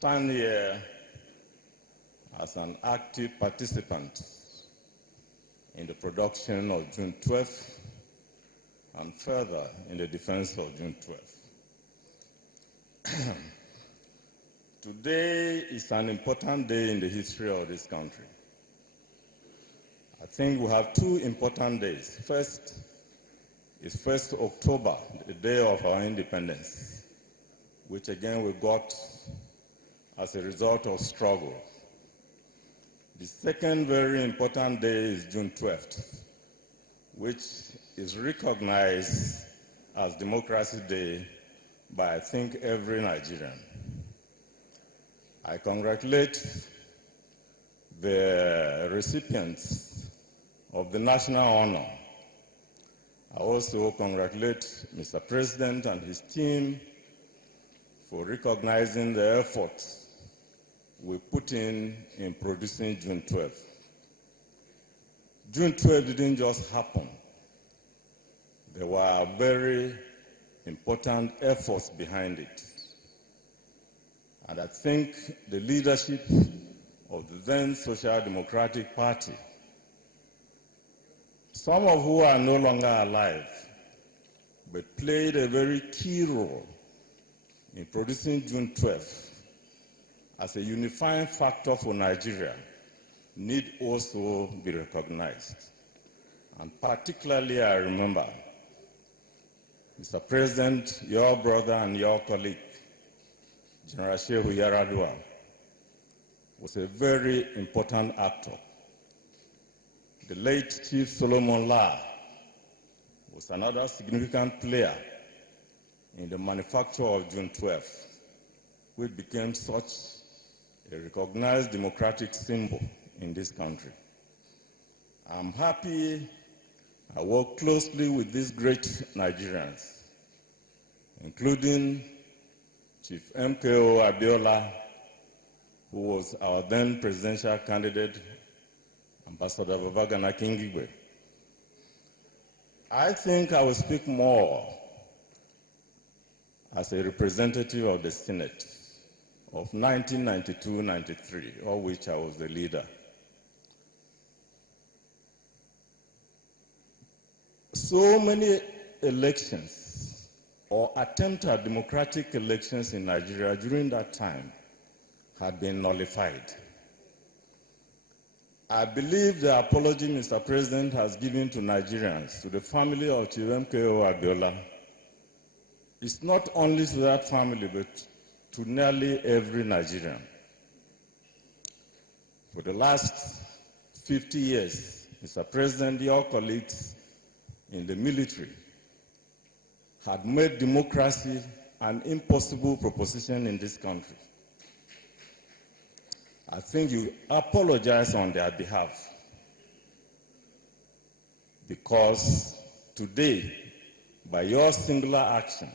stand here as an active participant in the production of June 12th and further in the defense of June 12th. Today is an important day in the history of this country. I think we have two important days. First is 1st October, the day of our independence, which again we got as a result of struggle. The second very important day is June 12th, which is recognized as Democracy Day by, I think, every Nigerian. I congratulate the recipients of the national honor. I also congratulate Mr. President and his team for recognizing the efforts we put in producing June 12th. June 12th didn't just happen. There were very important efforts behind it. And I think the leadership of the then Social Democratic Party, some of who are no longer alive, but played a very key role in producing June 12th as a unifying factor for Nigeria, need also be recognized. And particularly, I remember, Mr. President, your brother and your colleague, General Shehu Yaradua, was a very important actor. The late Chief Solomon La was another significant player in the manufacture of June 12th, which became such a recognized democratic symbol in this country. I'm happy I work closely with these great Nigerians, including Chief MKO Abiola, who was our then presidential candidate, Ambassador Babagana Kingibe. I think I will speak more as a representative of the Senate of 1992-93, of which I was the leader. So many elections or attempts at democratic elections in Nigeria during that time had been nullified. I believe the apology Mr. President has given to Nigerians, to the family of Chief MKO Abiola, is not only to that family, but to nearly every Nigerian. For the last 50 years, Mr. President, your colleagues in the military had made democracy an impossible proposition in this country. I think you apologize on their behalf, because today, by your singular action,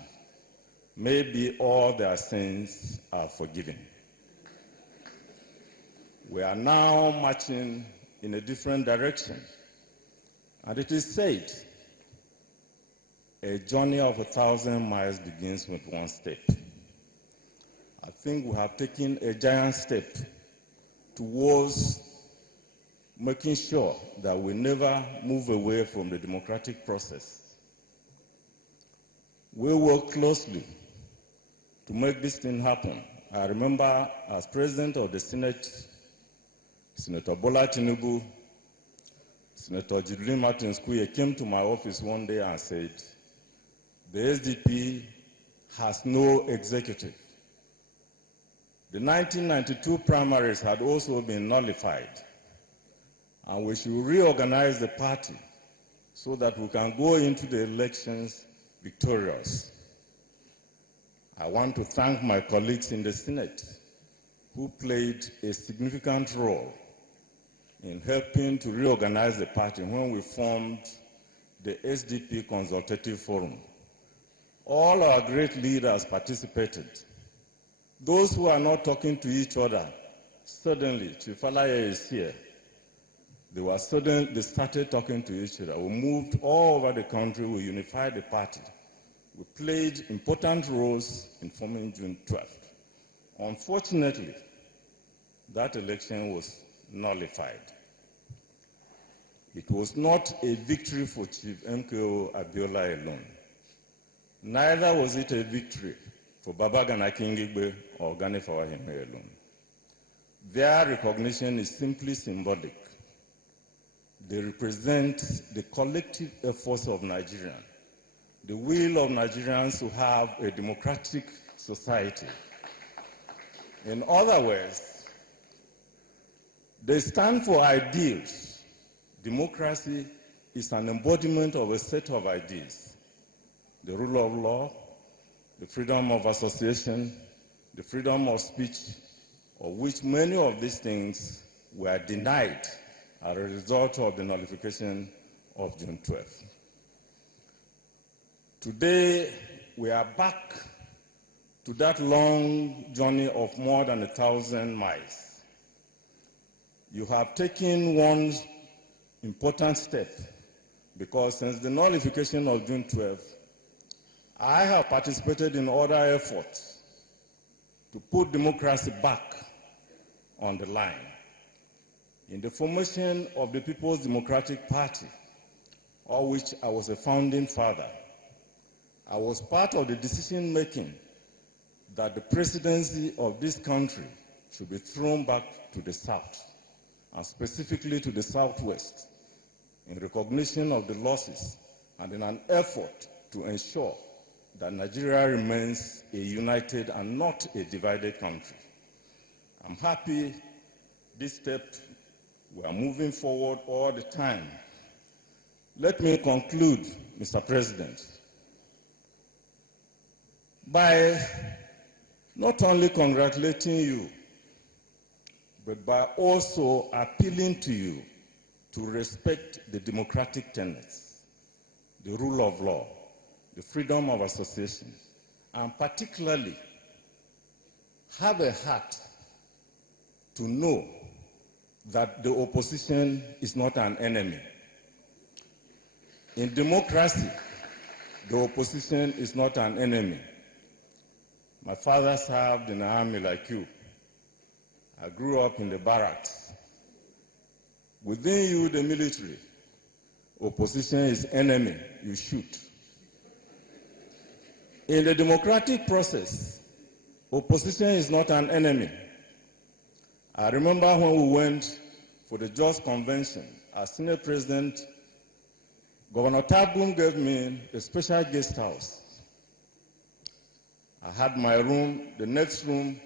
maybe all their sins are forgiven. We are now marching in a different direction. And it is said, a journey of 1,000 miles begins with one step. I think we have taken a giant step towards making sure that we never move away from the democratic process. We work closely to make this thing happen. I remember as president of the Senate, Senator Bola Tinubu, Senator Jibril Martins Kuye came to my office one day and said, the SDP has no executive. The 1992 primaries had also been nullified, and we should reorganize the party so that we can go into the elections victorious. I want to thank my colleagues in the Senate who played a significant role in helping to reorganize the party when we formed the SDP Consultative Forum. All our great leaders participated. Those who are not talking to each other, suddenly, Chief Alaye is here. They started talking to each other. We moved all over the country, we unified the party. We played important roles in forming June 12th. Unfortunately, that election was nullified. It was not a victory for Chief MKO Abiola alone. Neither was it a victory for Babagana Kingigbe or Gani Fawahime alone. Their recognition is simply symbolic. They represent the collective efforts of Nigerians, the will of Nigerians to have a democratic society. In other words, they stand for ideals. Democracy is an embodiment of a set of ideas: the rule of law, the freedom of association, the freedom of speech, of which many of these things were denied as a result of the nullification of June 12th. Today, we are back to that long journey of more than 1,000 miles. You have taken one important step, because since the nullification of June 12th, I have participated in other efforts to put democracy back on the line. In the formation of the People's Democratic Party, of which I was a founding father, I was part of the decision-making that the presidency of this country should be thrown back to the South, and specifically to the Southwest, in recognition of the losses and in an effort to ensure that Nigeria remains a united and not a divided country. I'm happy this step, we are moving forward all the time. Let me conclude, Mr. President, by not only congratulating you, but by also appealing to you to respect the democratic tenets, the rule of law, the freedom of association, and particularly have a heart to know that the opposition is not an enemy. In democracy, the opposition is not an enemy. My father served in the army like you. I grew up in the barracks. Within you, the military, opposition is enemy, you shoot. In the democratic process, opposition is not an enemy. I remember when we went for the Just Convention, as Senate President, Governor Tabum gave me a special guest house. I had my room. The next room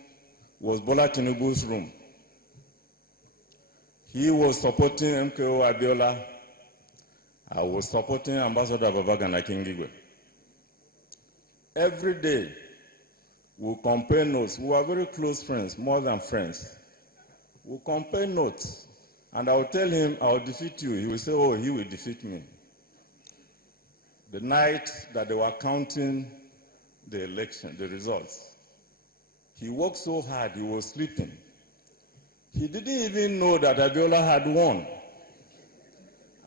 was Bola Tinubu's room. He was supporting MKO Abiola. I was supporting Ambassador Babagana Kingigwe. Every day, we compare notes. We were very close friends, more than friends. We compare notes, and I will tell him, I will defeat you. He will say, oh, he will defeat me. The night that they were counting the election, the results, he worked so hard, he was sleeping. He didn't even know that Abiola had won.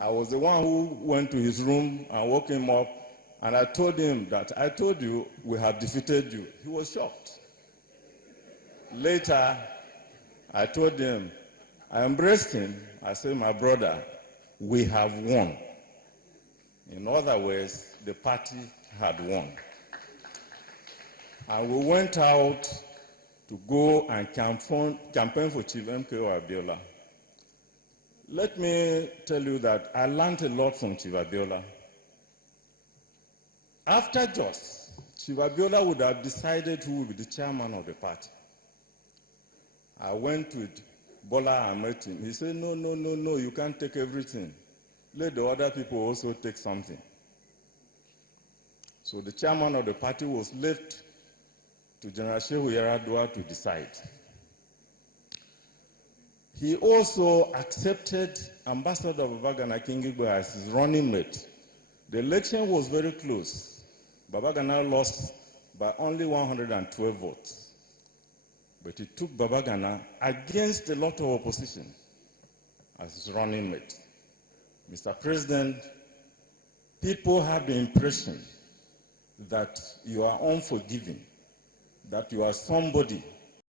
I was the one who went to his room and woke him up, and I told him that, I told you, we have defeated you. He was shocked. Later, I told him, I embraced him. I said, my brother, we have won. In other words, the party had won. And we went out to go and campaign for Chief MKO Abiola. Let me tell you that I learned a lot from Chief Abiola. After Jos, Chief Abiola would have decided who would be the chairman of the party. I went with Bola and met him. He said, no, you can't take everything. Let the other people also take something. So the chairman of the party was left to General Shehu Yaradua to decide. He also accepted Ambassador Babagana Kingigbe as his running mate. The election was very close. Babagana lost by only 112 votes. But he took Babagana against a lot of opposition as his running mate. Mr. President, people have the impression that you are unforgiving, that you are somebody